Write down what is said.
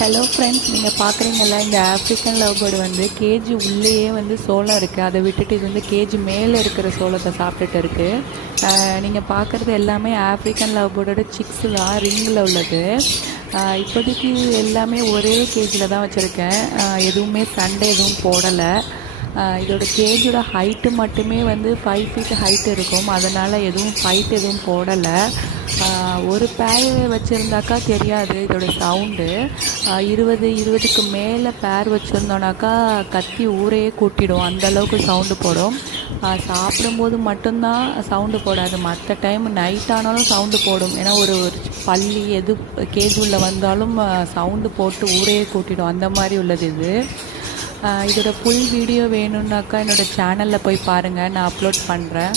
Hello friends, நீங்கள் பார்க்குறீங்களா இந்த ஆஃப்ரிக்கன் லவ் பேர்டு வந்து கேஜி உள்ளேயே வந்து சோளம் இருக்குது. அதை விட்டுட்டு இது வந்து கேஜி மேலே இருக்கிற சோளத்தை சாப்பிட்டுட்டு இருக்குது. நீங்கள் பார்க்குறது எல்லாமே ஆஃப்ரிக்கன் லவ் பேர்டோட சிக்ஸு தான், ரிங்கில் உள்ளது. இப்போதைக்கு எல்லாமே ஒரே கேஜில் தான் வச்சுருக்கேன். எதுவுமே சண்டை எதுவும் போடலை. இதோட கேஜோட ஹைட்டு மட்டுமே வந்து 5 ஃபீட் ஹைட்டு இருக்கும். அதனால் எதுவும் ஃபைட் எதுவும் போடலை. ஒரு பேர் வச்சுருந்தாக்கா தெரியாது இதோட சவுண்டு. 20க்கு மேலே பேர் வச்சுருந்தோன்னாக்கா கத்தி ஊரையே கூட்டிடும், அந்தளவுக்கு சவுண்டு போடும். சாப்பிடும்போது மட்டும்தான் சவுண்டு போடாது, மற்ற டைம் நைட் ஆனாலும் சவுண்டு போடும். ஏன்னா ஒரு பள்ளி எது கேஜ் உள்ள வந்தாலும் சவுண்டு போட்டு ஊரையே கூட்டிடும், அந்த மாதிரி உள்ளது இது. இதோட ஃபுல் வீடியோ வேணும்னாக்கா என்னோடய சேனலில் போய் பாருங்கள், நான் அப்லோட் பண்ணுறேன்.